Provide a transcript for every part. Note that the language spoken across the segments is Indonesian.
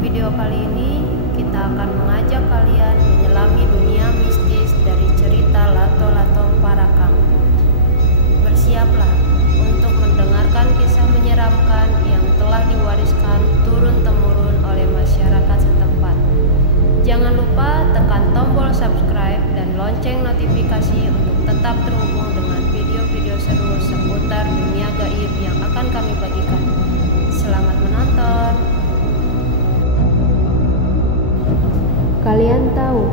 video kali ini kita akan mengajak kalian menyelami dunia mistis dari cerita lato-lato Parakang. Bersiaplah untuk mendengarkan kisah menyeramkan yang telah diwariskan turun-temurun oleh masyarakat setempat. Jangan lupa tekan tombol subscribe dan lonceng notifikasi untuk tetap terhubung dengan video-video seru seputar dunia gaib yang akan kami bagikan. Selamat menonton. Kalian tahu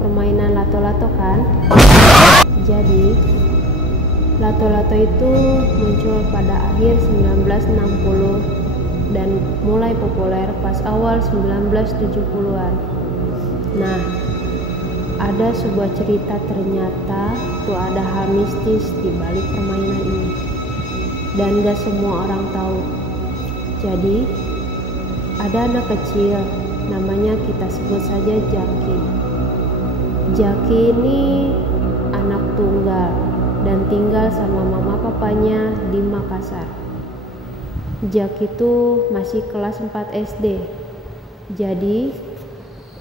permainan lato-lato kan? Jadi, lato-lato itu muncul pada akhir 1960 dan mulai populer pas awal 1970-an. Nah, ada sebuah cerita ternyata tuh ada hal mistis di balik permainan ini. Dan gak semua orang tahu. Jadi, ada anak kecil, namanya kita sebut saja Jaki. Jaki ini anak tunggal dan tinggal sama mama papanya di Makassar. Jaki itu masih kelas 4 SD. Jadi,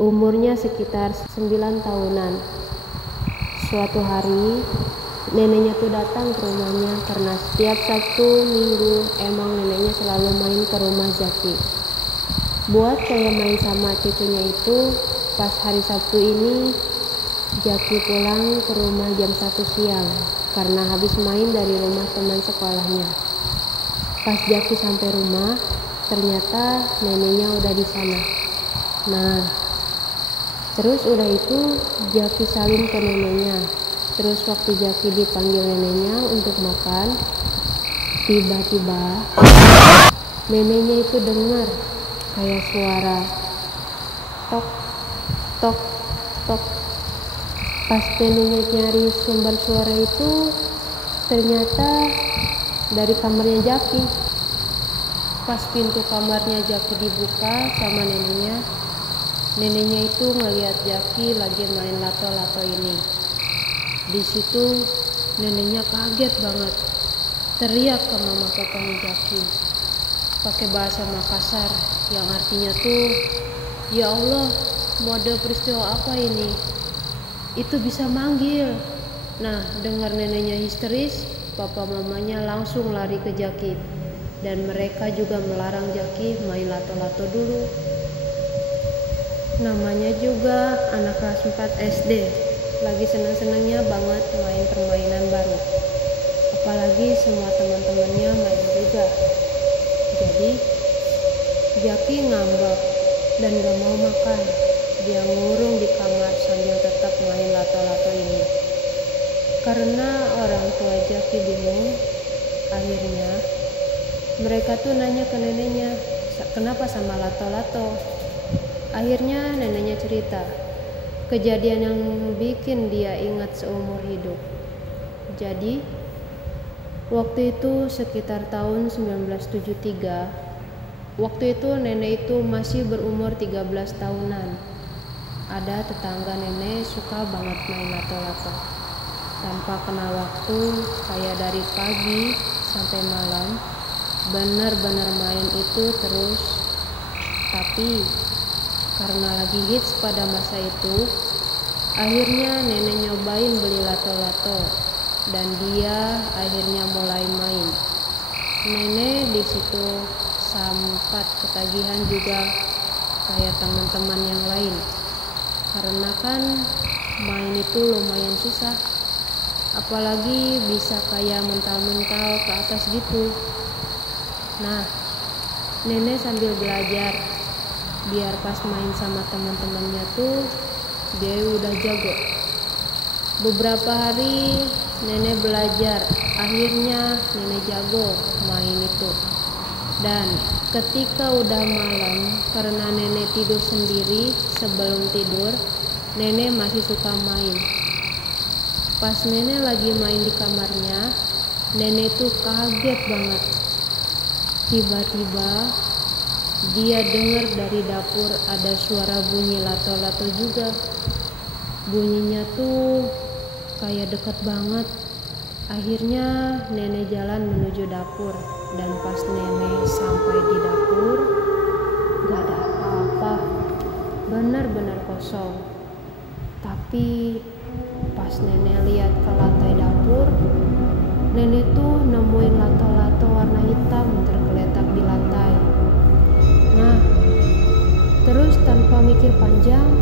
umurnya sekitar 9 tahunan. Suatu hari, neneknya tuh datang ke rumahnya karena setiap Sabtu Minggu emang neneknya selalu main ke rumah Jaki. Buat kayak main sama cucunya itu, pas hari Sabtu ini Jaki pulang ke rumah jam 1 siang karena habis main dari rumah teman sekolahnya. Pas Jaki sampai rumah, ternyata neneknya udah di sana. Nah, terus udah itu Jaki salim ke neneknya. Terus waktu Jaki dipanggil neneknya untuk makan, tiba-tiba neneknya itu dengar kayak suara tok tok tok. Pas neneknya nyari sumber suara itu, ternyata dari kamarnya Jaki. Pas pintu kamarnya Jaki dibuka sama neneknya itu ngelihat Jaki lagi main lato-lato ini. Di situ neneknya kaget banget, teriak ke mama papanya Jaki pakai bahasa Makassar yang artinya tuh, ya Allah, mode peristiwa apa ini? Itu bisa manggil. Nah, dengar neneknya histeris, papa mamanya langsung lari ke Jaki dan mereka juga melarang Jaki main lato-lato dulu. Namanya juga anak kelas 4 SD, lagi senang-senangnya banget main permainan baru. Apalagi semua teman-temannya main juga. Jadi, Jaki ngambek dan gak mau makan. Dia ngurung di kamar sambil tetap main lato-lato ini. Karena orang tua Jaki bingung, akhirnya mereka tuh nanya ke neneknya, kenapa sama lato-lato? Akhirnya neneknya cerita kejadian yang bikin dia ingat seumur hidup. Jadi, waktu itu sekitar tahun 1973, waktu itu nenek itu masih berumur 13 tahunan. Ada tetangga nenek suka banget main lato-lato. Tanpa kenal waktu, kayak dari pagi sampai malam, benar-benar main itu terus. Tapi, karena lagi hits pada masa itu, akhirnya nenek nyobain beli lato-lato. Dan dia akhirnya mulai main. Nenek di situ sempat ketagihan juga kayak teman-teman yang lain. Karena kan main itu lumayan susah. Apalagi bisa kayak mental-mental ke atas gitu. Nah, nenek sambil belajar biar pas main sama teman-temannya tuh dia udah jago. Beberapa hari nenek belajar, akhirnya nenek jago main itu. Dan ketika udah malam, karena nenek tidur sendiri, sebelum tidur nenek masih suka main. Pas nenek lagi main di kamarnya, nenek tuh kaget banget. Tiba-tiba dia dengar dari dapur ada suara bunyi lato-lato juga. Bunyinya tuh kayak deket banget. Akhirnya nenek jalan menuju dapur, dan pas nenek sampai di dapur gak ada apa-apa kosong. Tapi pas nenek lihat ke lantai dapur, nenek tuh nemuin lato-lato warna hitam tergeletak di lantai. Nah, terus tanpa mikir panjang,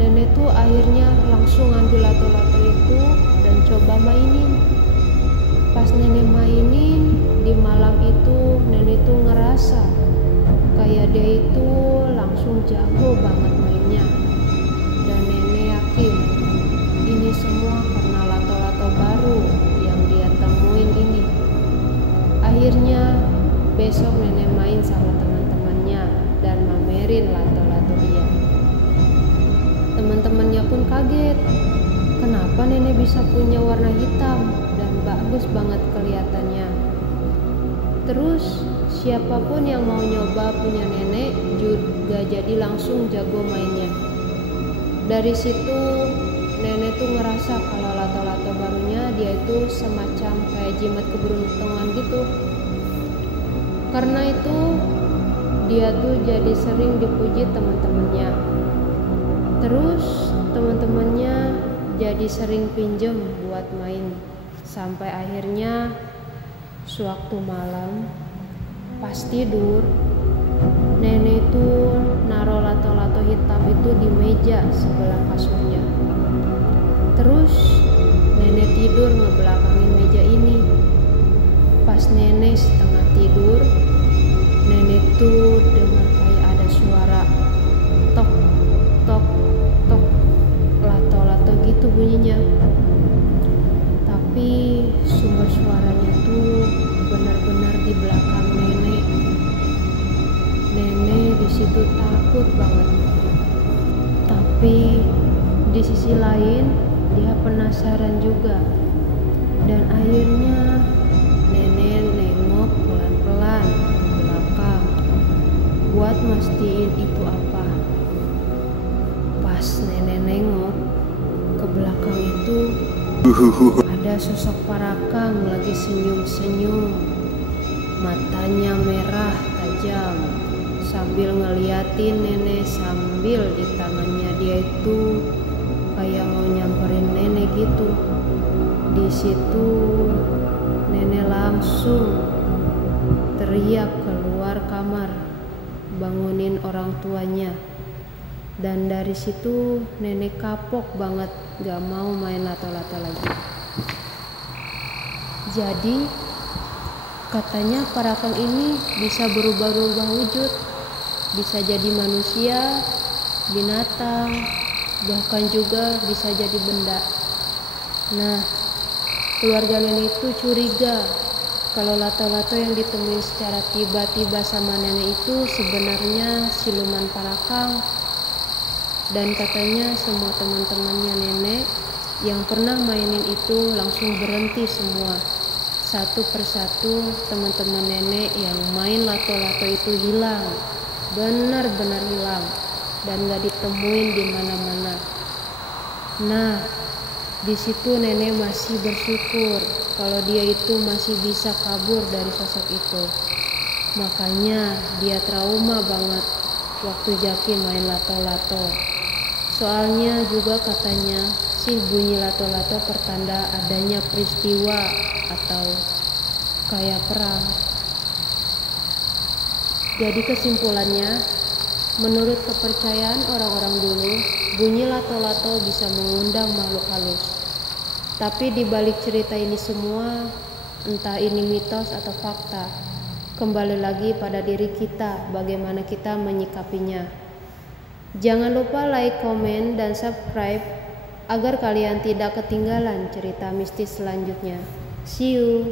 nenek tuh akhirnya langsung ngambil lato-lato itu dan coba mainin. Pas nenek mainin, di malam itu nenek tuh ngerasa kayak dia itu langsung jago banget mainnya. Dan nenek yakin ini semua karena lato-lato baru yang dia temuin ini. Akhirnya besok nenek main sama teman-temannya dan mamerin lato-lato dia. Teman-temannya pun kaget, kenapa nenek bisa punya warna hitam dan bagus banget kelihatannya. Terus siapapun yang mau nyoba punya nenek juga jadi langsung jago mainnya. Dari situ nenek tuh ngerasa kalau lato-lato barunya dia itu semacam kayak jimat keberuntungan gitu. Karena itu dia tuh jadi sering dipuji teman-temannya. Terus teman-temannya jadi sering pinjem buat main. Sampai akhirnya sewaktu malam pas tidur, nenek itu naruh lato-lato hitam itu di meja sebelah kasurnya. Terus nenek tidur ngebelakangin meja ini. Pas nenek setengah tidur, nenek tuh dengar kayak ada suara tok tok tok, lato-lato gitu bunyinya. Tapi sumber suaranya tuh benar-benar di belakang nenek. Nenek di situ takut banget. Tapi di sisi lain dia penasaran juga. Dan akhirnya nenek nengok pelan-pelan ke belakang buat mastiin itu apa. Pas nenek nengok ke belakang itu, ada sosok Parakang lagi senyum-senyum. Matanya merah tajam sambil ngeliatin nenek, sambil di tangannya dia itu kayak mau nyamperin nenek gitu. Di situ nenek langsung teriak keluar kamar, bangunin orang tuanya. Dan dari situ nenek kapok banget, gak mau main lato-lato lagi. Jadi katanya Parakang ini bisa berubah-ubah wujud, bisa jadi manusia, binatang, bahkan juga bisa jadi benda. Nah, keluarga nenek itu curiga kalau lato-lato yang ditemuin secara tiba-tiba sama nenek itu sebenarnya siluman Parakang. Dan katanya semua teman-temannya nenek yang pernah mainin itu langsung berhenti semua. Satu persatu teman-teman nenek yang main lato-lato itu hilang, benar-benar hilang, dan gak ditemuin di mana-mana. Nah, di situ nenek masih bersyukur kalau dia itu masih bisa kabur dari sosok itu. Makanya dia trauma banget waktu Jaki main lato-lato. Soalnya juga katanya si bunyi lato-lato pertanda adanya peristiwa atau kayak perang. Jadi kesimpulannya, menurut kepercayaan orang-orang dulu, bunyi lato-lato bisa mengundang makhluk halus. Tapi di balik cerita ini semua, entah ini mitos atau fakta, kembali lagi pada diri kita bagaimana kita menyikapinya. Jangan lupa like, komen, dan subscribe agar kalian tidak ketinggalan cerita mistis selanjutnya. See you.